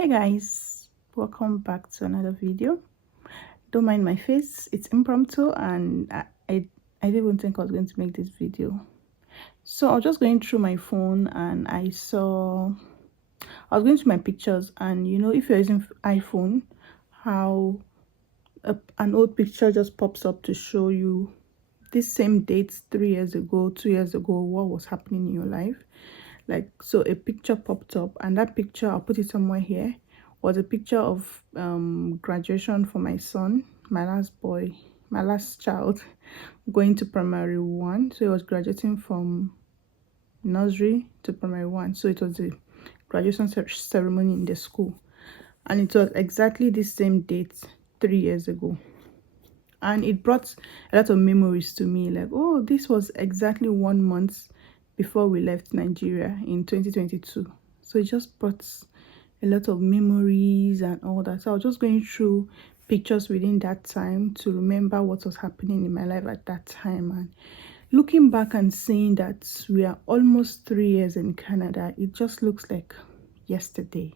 Hey guys, welcome back to another video. Don't mind my face, it's impromptu and I didn't even think I was going to make this video. So I was just going through my phone and I was going through my pictures, and if you're using iPhone, how an old picture just pops up to show you this same dates 3 years ago, 2 years ago, what was happening in your life. Like, so a picture popped up, and that picture, I'll put it somewhere here, was a picture of graduation for my son, my last boy, my last child, going to primary one. So he was graduating from nursery to primary one. So it was a graduation ceremony in the school, and it was exactly the same date 3 years ago. And it brought a lot of memories to me, like, oh, this was exactly 1 month before we left Nigeria in 2022. So it just brought a lot of memories and all that. So I was just going through pictures within that time to remember what was happening in my life at that time, and looking back and seeing that we are almost 3 years in Canada. It just looks like yesterday.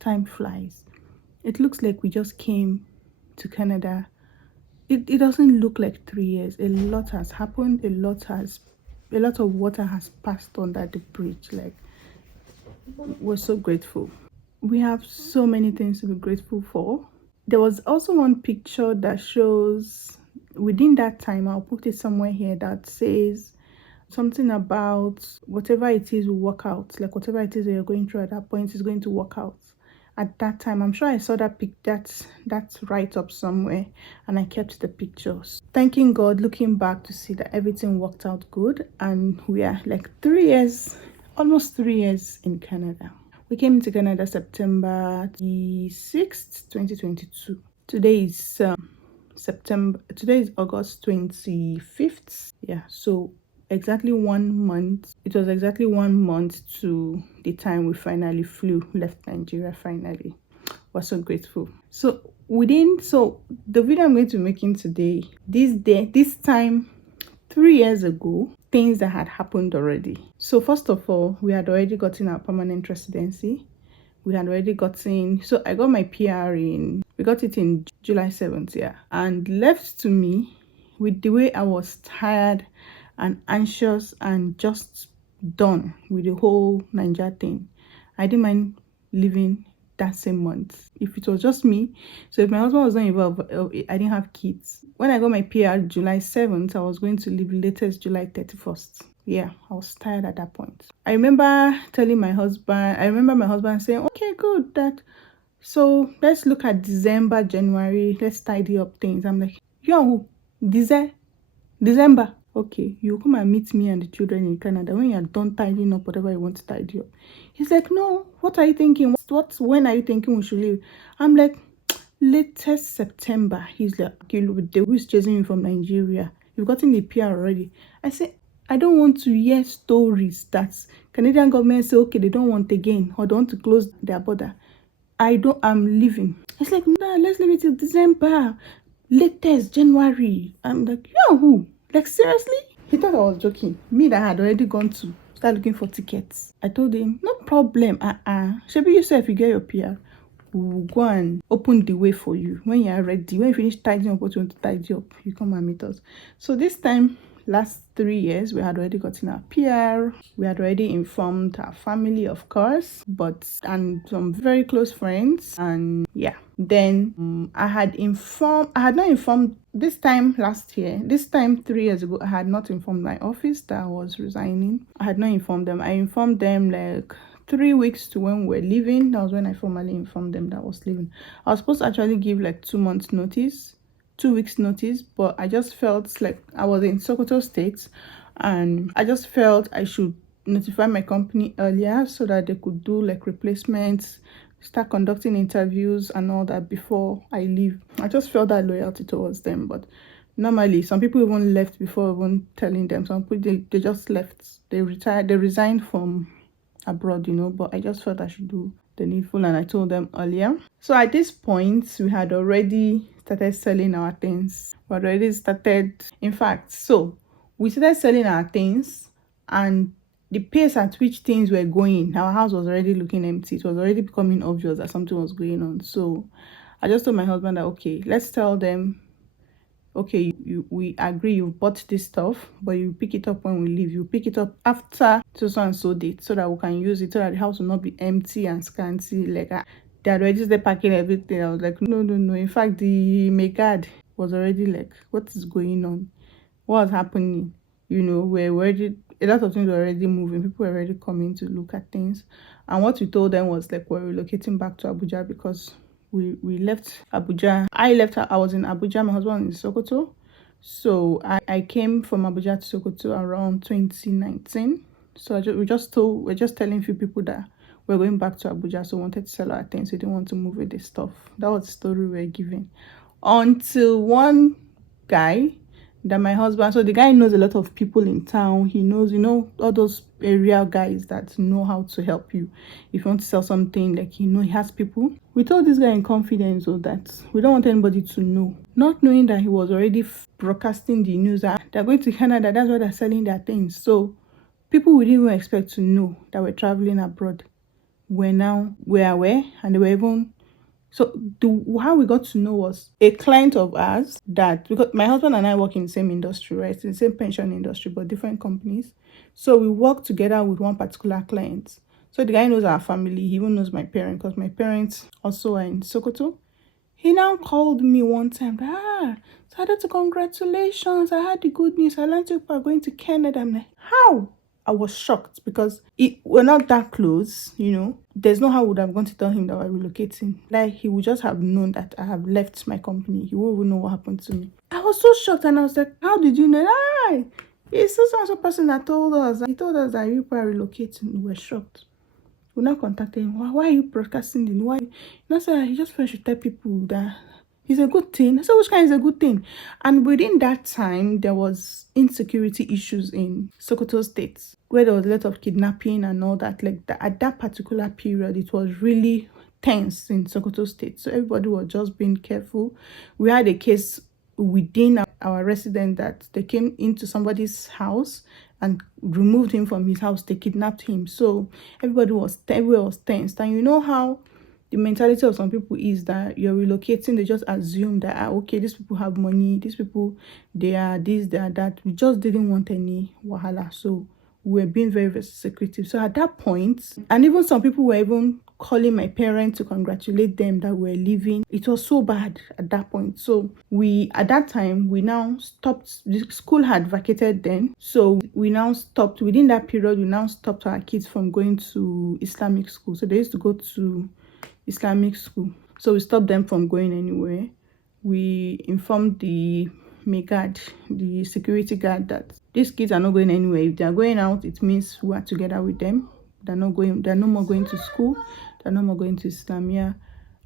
Time flies. It looks like we just came to Canada. It doesn't look like 3 years. A lot has happened. A lot of water has passed under the bridge. Like, we're so grateful. We have so many things to be grateful for. There was also one picture that shows within that time, I'll put it somewhere here, that says something about whatever it is will work out. Like, whatever it is that you're going through at that point is going to work out. At that time, I'm sure I saw that write up somewhere, and I kept the pictures. Thanking God, looking back to see that everything worked out good, and we are like 3 years, almost 3 years in Canada. We came to Canada September the 6th, 2022. Today is today is August 25th. Yeah, so exactly 1 month. It was exactly 1 month to the time we finally left Nigeria finally. We're so grateful. So the video I'm going to be making today, this time 3 years ago, things that had happened already. So first of all, we had already gotten our permanent residency. We had already gotten, so I got my PR we got it in July 7th, yeah. And left to me, with the way I was tired and anxious and just done with the whole Nigeria thing, I didn't mind leaving that same month. If it was just me, so if my husband was not involved, I didn't have kids. When I got my PR July 7th, I was going to leave latest July 31st. Yeah, I was tired at that point. I remember my husband saying, okay, good, that so let's look at December, January, let's tidy up things. I'm like, yo, December. Okay, you come and meet me and the children in Canada when you're done tidying up whatever you want to tidy up. He's like, no, what are you thinking? When are you thinking we should leave? I'm like, latest September. He's like, okay, look, the who's chasing me from Nigeria. You've gotten the PR already. I say, I don't want to hear stories that Canadian government say, okay, they don't want again, or they want to close their border. I'm leaving. It's like, nah, let's leave it till December. Latest January. I'm like, yeah, who? Like, seriously? He thought I was joking. Me that had already gone to start looking for tickets. I told him, no problem. Shebi yourself, you get your PR. We'll go and open the way for you. When you are ready, when you finish tidying up what you want to tidy up, you come and meet us. So this time, last 3 years, we had already gotten our PR. We had already informed our family, of course, and some very close friends. And yeah, then I had not informed this time last year. This time 3 years ago, I had not informed my office that I was resigning. I had not informed them. I informed them like 3 weeks to when we were leaving. That was when I formally informed them that I was leaving. I was supposed to actually give like 2 months notice, 2 weeks notice, but I just felt like I was in Sokoto State, and I just felt I should notify my company earlier so that they could do like replacements, start conducting interviews and all that before I leave. I just felt that loyalty towards them. But normally some people even left before even telling them. Some people, they just left, they resigned from abroad, but I just felt I should do the needful, and I told them earlier. So at this point, we had already started selling our things. In fact, so we started selling our things, and the pace at which things were going, our house was already looking empty. It was already becoming obvious that something was going on. So I just told my husband that, okay, let's tell them, okay, we agree you bought this stuff, but you pick it up when we leave. You pick it up after so and so date so that we can use it, so that the house will not be empty and scanty. Like, they had already started packing everything. I was like, no, no, no. In fact, the maid was already like, what is going on? What's happening? We're already, a lot of things were already moving. People were already coming to look at things. And what we told them was like, we're relocating back to Abuja because we left Abuja. I was in Abuja, my husband was in Sokoto. So I came from Abuja to Sokoto around 2019. So we're just telling a few people that we're going back to Abuja, so we wanted to sell our things. We didn't want to move with the stuff. That was the story we were giving. Until one guy that my husband, so the guy knows a lot of people in town. He knows, all those area guys that know how to help you if you want to sell something. Like, he has people. We told this guy in confidence, so that we don't want anybody to know, not knowing that he was already broadcasting the news that they're going to Canada. That's why they're selling their things. So people we didn't even expect to know that we're traveling abroad we're aware, and they were even. So how we got to know was a client of ours, that because my husband and I work in the same industry, right? In the same pension industry, but different companies. So we work together with one particular client. So the guy knows our family. He even knows my parents, because my parents also are in Sokoto. He now called me one time. So congratulations. I had the good news. I learned you are going to Canada. I'm like, how? I was shocked because we're not that close. There's no how I would have gone to tell him that we're relocating. Like, he would just have known that I have left my company. He wouldn't even know what happened to me. I was so shocked, and I was like, how did you know? It's so person that told us. He told us that you are relocating. We were shocked. We now contacted him. Why are you broadcasting this? Why? I said, he just felt to tell people that it's a good thing. I said, which kind is a good thing? And within that time, there was insecurity issues in Sokoto State, where there was a lot of kidnapping and all that. Like, at that particular period, it was really tense in Sokoto State. So everybody was just being careful. We had a case within our residence that they came into somebody's house and removed him from his house. They kidnapped him. So everywhere was tense. And you know how the mentality of some people is that you're relocating, they just assume that, okay, these people have money, these people, they are this, they are that. We just didn't want any wahala. So we were being very, very secretive. So at that point, and even some people were even calling my parents to congratulate them that we're leaving. It was so bad at that point. So at that time, we now stopped. The school had vacated then. So we now stopped. Within that period, we now stopped our kids from going to Islamic school. So they used to go to Islamic school. So we stopped them from going anywhere. We informed the guard, the security guard, that these kids are not going anywhere. If they are going out, it means we are together with them. They're no more going to school. They're no more going to Islamia,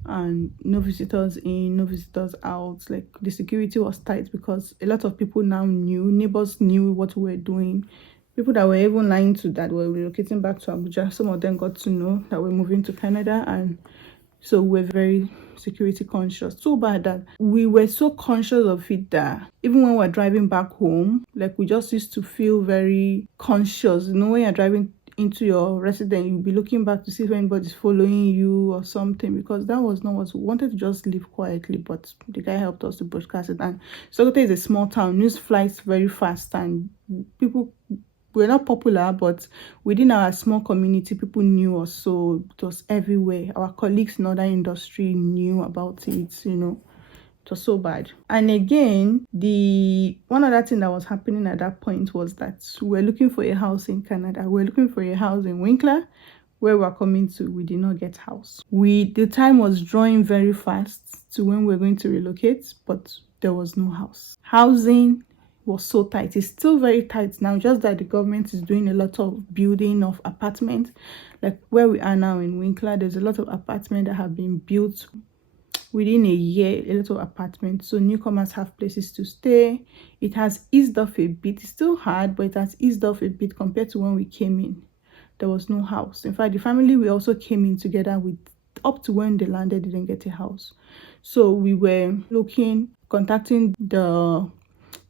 and no visitors in, no visitors out. Like, the security was tight because a lot of people now knew, neighbors knew what we were doing. People that were even lying to that were relocating back to Abuja. Some of them got to know that we're moving to Canada, and so we're very security conscious. So bad that we were so conscious of it that even when we're driving back home, like, we just used to feel very conscious. When you're driving into your residence, you'll be looking back to see if anybody's following you or something, because that was not what we wanted. To just live quietly, but the guy helped us to broadcast it. And Sokoto is a small town. News flies very fast, and people, we're not popular, but within our small community, people knew us. So it was everywhere. Our colleagues in other industry knew about it. It was so bad. And again, the one other thing that was happening at that point was that we're looking for a house in Canada. We're looking for a house in Winkler, where we're coming to. We did not get house. The time was drawing very fast to when we're going to relocate, but there was no house. Housing was so tight. It's still very tight now, just that the government is doing a lot of building of apartments. Like where we are now in Winkler, there's a lot of apartments that have been built within a year, a lot of apartments, so newcomers have places to stay. It has eased off a bit. It's still hard, but it has eased off a bit compared to when we came in. There was no house. In fact, the family we also came in together with, up to when they landed, didn't get a house. So we were contacting the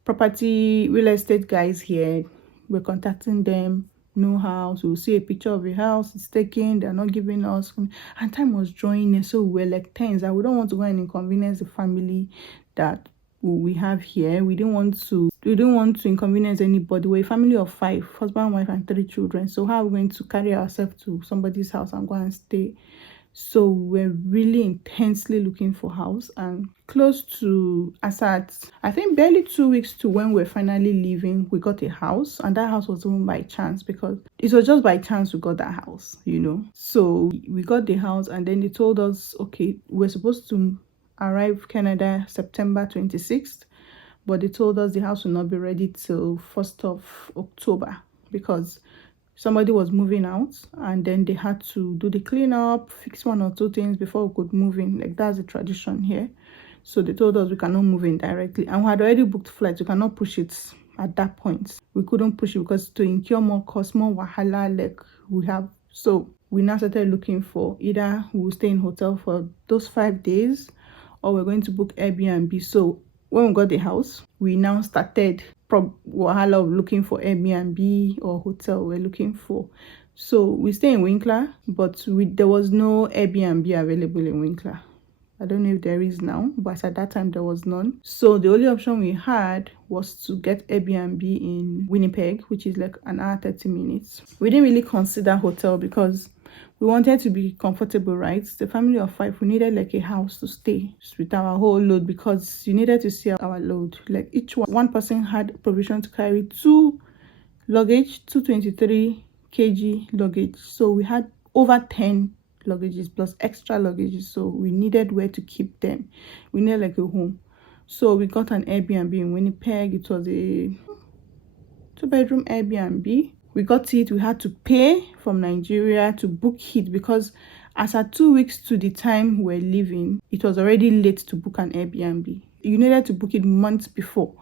property real estate guys here. We're contacting them. no house. We'll see a picture of a house, it's taken, they're not giving us. And time was drawing in, so we're like tense that we don't want to go and inconvenience the family that we have here. We didn't want to inconvenience anybody. We're a family of 5, husband, wife, and 3 children. So how are we going to carry ourselves to somebody's house and go and stay? So we're really intensely looking for house, and close to Assad, I think barely 2 weeks to when we're finally leaving, we got a house. And that house was even by chance, because it was just by chance we got that house, so we got the house. And then they told us, okay, we're supposed to arrive Canada September 26th, but they told us the house will not be ready till 1st of October, because somebody was moving out, and then they had to do the cleanup, fix 1 or 2 things before we could move in. Like, that's the tradition here. So they told us we cannot move in directly, and we had already booked flights. We cannot push it at that point. We couldn't push it because to incur more cost, more wahala, like we have. So we now started looking for either we'll stay in hotel for those 5 days, or we're going to book Airbnb. So when we got the house, we now started wahala of looking for Airbnb or hotel we're looking for. So we stay in Winkler, but there was no Airbnb available in Winkler. I don't know if there is now, but at that time there was none. So the only option we had was to get Airbnb in Winnipeg, which is like an hour 30 minutes. We didn't really consider hotel because we wanted to be comfortable, right? The family of 5, we needed like a house to stay with our whole load, because you needed to see our load. Like each one person had provision to carry 2 luggage, 223 kg luggage. So we had over 10 luggages plus extra luggages. So we needed where to keep them. We needed like a home. So we got an Airbnb in Winnipeg. It was a 2-bedroom Airbnb. We got it. We had to pay from Nigeria to book it, because as at 2 weeks to the time we're leaving, it was already late to book an Airbnb. You needed to book it months before.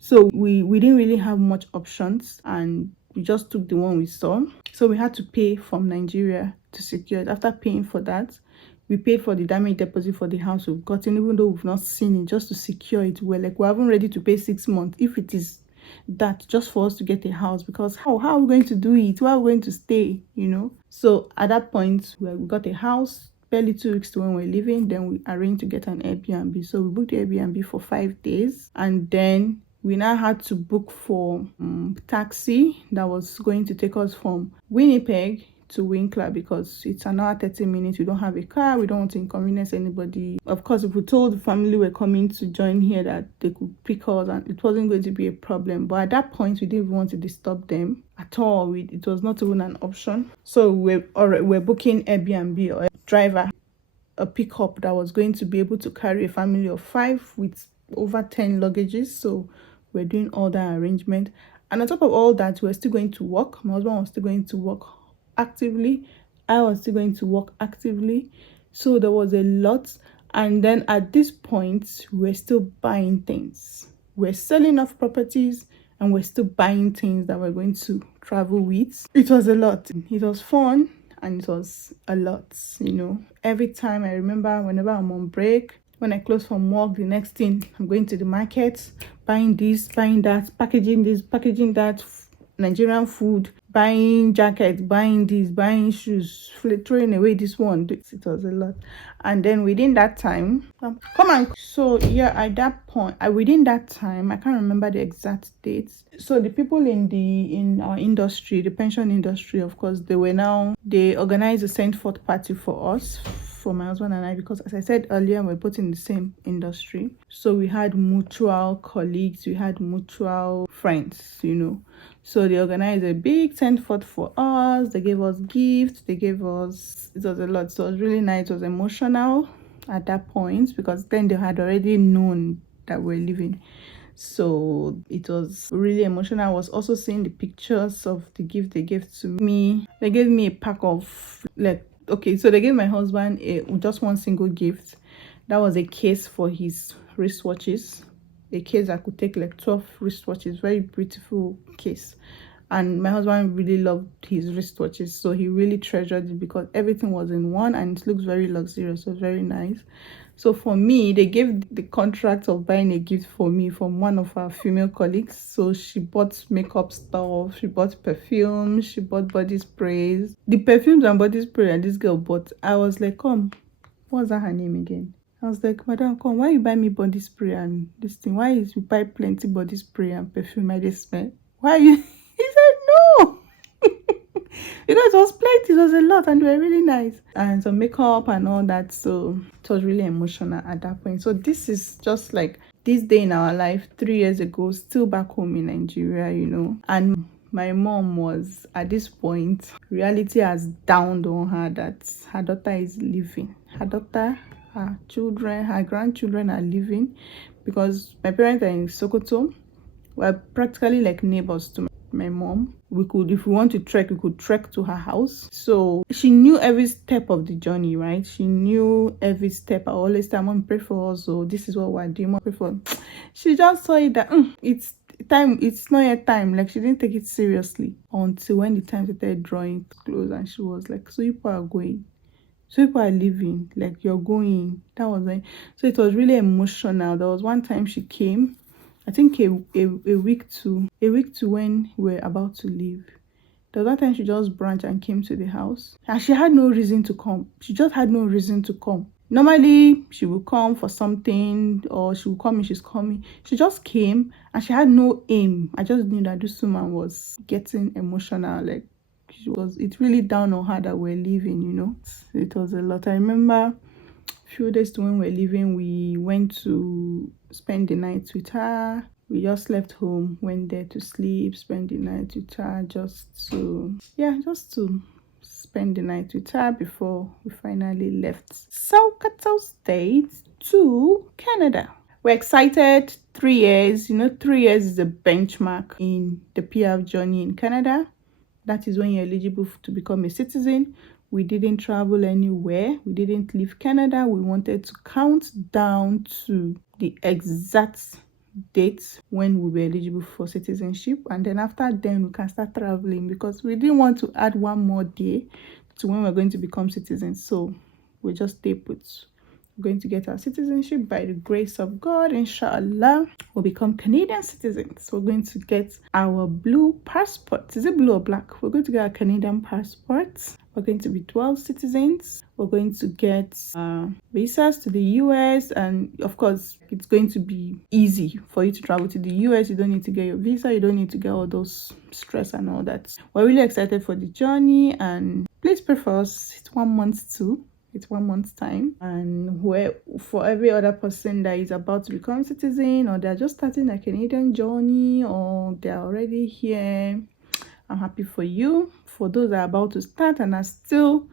So we didn't really have much options, and we just took the one we saw. So we had to pay from Nigeria to secure it. After paying for that, we paid for the damage deposit for the house we've gotten, even though we've not seen it, just to secure it. We're like, we're even ready to pay 6 months if it is that, just for us to get a house, because how are we going to do it? Where are we going to stay? So at that point, we got a house barely 2 weeks to when we're leaving. Then we arranged to get an Airbnb. So we booked the Airbnb for 5 days, and then we now had to book for taxi that was going to take us from Winnipeg to Winkler, because it's an hour 30 minutes. We don't have a car. We don't want to inconvenience anybody. Of course, if we told the family we're coming to join here that they could pick us, and it wasn't going to be a problem. But at that point, we didn't even want to disturb them at all. It was not even an option. So we're booking Airbnb or a driver, a pickup that was going to be able to carry a family of 5 with over 10 luggages. So we're doing all that arrangement. And on top of all that, we're still going to work. My husband was still going to work actively. I was still going to work actively. So there was a lot. And then at this point, we're still buying things. We're selling off properties, and we're still buying things that we're going to travel with. It was a lot. It was fun, and it was a lot, Every time I remember, whenever I'm on break, when I close from work, the next thing, I'm going to the market, buying this, buying that, packaging this, packaging that, Nigerian food, buying jackets, buying this, buying shoes, throwing away this one. It was a lot. And then within that time, so yeah, at that point, within that time, I can't remember the exact dates. So the people in our industry, the pension industry, of course, they organized a send forth party for us, for my husband and I, because as I said earlier, we're both in the same industry. So we had mutual colleagues, we had mutual friends, So they organized a big send forth for us. They gave us gifts. It was a lot. So it was really nice. It was emotional at that point, because then they had already known that we're leaving. So it was really emotional. I was also seeing the pictures of the gift they gave to me. They gave me a pack of so they gave my husband just one single gift. That was a case for his wristwatches. A case that could take like 12 wristwatches. Very beautiful case. And my husband really loved his wristwatches, so he really treasured it because everything was in one and it looks very luxurious, so very nice. So for me, they gave the contract of buying a gift for me from one of our female colleagues. So she bought makeup stuff, she bought perfume, she bought body sprays. The perfumes and body spray and this girl bought, I was like, come, what's that her name again? I was like, madam, come, why you buy me body spray and this thing? Why is you buy plenty body spray and perfume I just smell? Why you? He said no. Because it was plenty, it was a lot, and they were really nice. And some makeup and all that. So it was really emotional at that point. So this is just like this day in our life 3 years ago, still back home in Nigeria, you know. And my mom was at this point, reality has dawned on her that her daughter is leaving. Her daughter, her children, her grandchildren are leaving because my parents are in Sokoto. We're practically like neighbors to my mom. We could, if we want to trek, we could trek to her house. So she knew every step of the journey, right? She knew every step. I always tell mom, pray for us. So this is what we're doing. Mom, pray for. She just saw it that it's time. It's not yet time. Like she didn't take it seriously until when the time started drawing close, and she was like, "So people are going. So people are leaving. Like you're going." That was like, so it was really emotional. There was one time she came. I think a week to when we were about to leave. The other time she just branched and came to the house. And she had no reason to come. She just had no reason to come. Normally she would come for something or she would come and she's coming. She just came and she had no aim. I just knew that this woman was getting emotional. Like it really down on her that we're leaving, you know. It was a lot. I remember few days to when we're leaving, we went to spend the night with her. We just left home, went there to sleep, spend the night with her, just to spend the night with her before we finally left Sokoto State to Canada. We're excited. 3 years, you know, 3 years is a benchmark in the PR journey in Canada. That is when you're eligible to become a citizen. We didn't travel anywhere. We didn't leave Canada. We wanted to count down to the exact date when we were eligible for citizenship. And then after then, we can start traveling because we didn't want to add one more day to when we're going to become citizens. So we just stay put. We're going to get our citizenship by the grace of God. Inshallah, we'll become Canadian citizens. We're going to get our blue passport. Is it blue or black? We're going to get our Canadian passports. We're going to be dual citizens. We're going to get visas to the US. And of course, it's going to be easy for you to travel to the US. You don't need to get your visa. You don't need to get all those stress and all that. We're really excited for the journey. And please pray for us. It's 1 month too. It's 1 month's time. And where for every other person that is about to become citizen or they're just starting a Canadian journey or they're already here, I'm happy for you. For those that are about to start and are still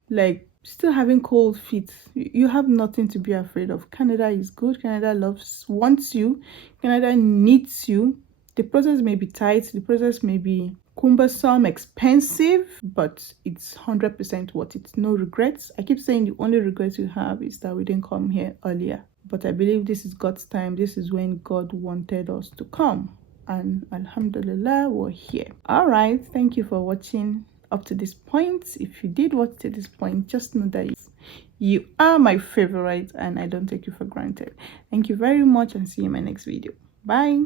having cold feet, you have nothing to be afraid of. Canada is good. Canada wants you. Canada needs you. The process may be tight. The process may be cumbersome, expensive, but it's 100% worth it. No regrets. I keep saying the only regret you have is that we didn't come here earlier. But I believe this is God's time. This is when God wanted us to come. And alhamdulillah, we're here. All right. Thank you for watching up to this point. If you did watch to this point, just know that you are my favorite and I don't take you for granted. Thank you very much and see you in my next video. Bye.